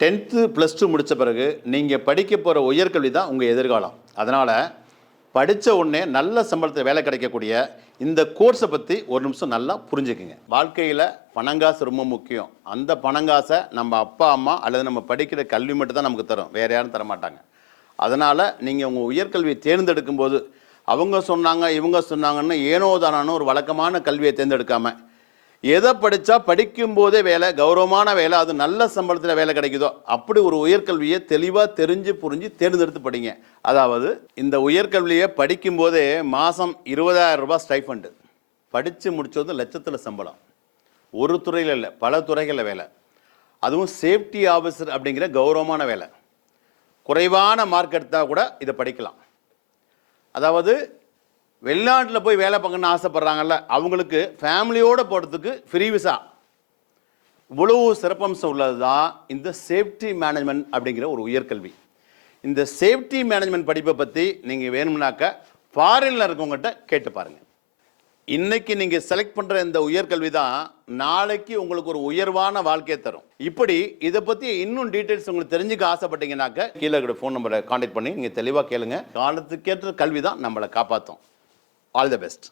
10th +2 முடித்த பிறகு நீங்கள் படிக்க போகிற உயர்கல்வி தான் உங்கள் எதிர்காலம். அதனால் படித்த உடனே நல்ல சம்பளத்தில் வேலை கிடைக்கக்கூடிய இந்த கோர்ஸை பற்றி ஒரு நிமிஷம் நல்லா புரிஞ்சுக்குங்க. வாழ்க்கையில் பணங்காசு ரொம்ப முக்கியம். அந்த பணங்காசை நம்ம அப்பா அம்மா அல்லது நம்ம படிக்கிற கல்வி மட்டும் தான் நமக்கு தரும், வேறு யாரும் தரமாட்டாங்க. அதனால் நீங்கள் உங்கள் உயர்கல்வியை தேர்ந்தெடுக்கும் போது அவங்க சொன்னாங்க இவங்க சொன்னாங்கன்னு ஏனோ தானானோ ஒரு வழக்கமான கல்வியை தேர்ந்தெடுக்காமல் எதை படித்தா படிக்கும்போதே வேலை, கௌரவமான வேலை, அது நல்ல சம்பளத்தில் வேலை கிடைக்குதோ அப்படி ஒரு உயர்கல்வியை தெளிவாக தெரிஞ்சு புரிஞ்சு தேர்ந்தெடுத்து படிங்க. அதாவது இந்த உயர்கல்வியை படிக்கும்போதே மாதம் 20,000 ரூபாய் ஸ்டைஃபண்டு, படித்து முடித்தது லட்சத்தில் சம்பளம். ஒரு துறையில் இல்லை, பல துறைகளில் வேலை, அதுவும் சேஃப்டி ஆஃபீஸர் அப்படிங்கிற கௌரவமான வேலை. குறைவான மார்க் எடுத்தால் கூட இதை படிக்கலாம். அதாவது வெளிநாட்டில் போய் வேலை பார்க்கணுன்னு ஆசைப்பட்றாங்கல்ல, அவங்களுக்கு ஃபேமிலியோடு போகிறதுக்கு ஃப்ரீ விசா. இவ்வளவு சிறப்பம்சம் உள்ளது தான் இந்த சேஃப்டி மேனேஜ்மெண்ட் அப்படிங்கிற ஒரு உயர்கல்வி. இந்த சேஃப்டி மேனேஜ்மெண்ட் படிப்பை பற்றி நீங்கள் வேணும்னாக்க ஃபாரினில் இருக்கவங்ககிட்ட கேட்டு பாருங்கள். இன்றைக்கி நீங்கள் செலக்ட் பண்ணுற இந்த உயர்கல்வி தான் நாளைக்கு உங்களுக்கு ஒரு உயர்வான வாழ்க்கையை தரும். இப்படி இதை பற்றி இன்னும் டீட்டெயில்ஸ் உங்களுக்கு தெரிஞ்சுக்க ஆசைப்பட்டீங்கன்னாக்க கீழே இருக்கிற ஃபோன் நம்பரை கான்டாக்ட் பண்ணி நீங்கள் தெளிவாக கேளுங்க. காலத்துக்கேற்ற கல்வி தான் நம்மளை காப்பாற்றும். All the best.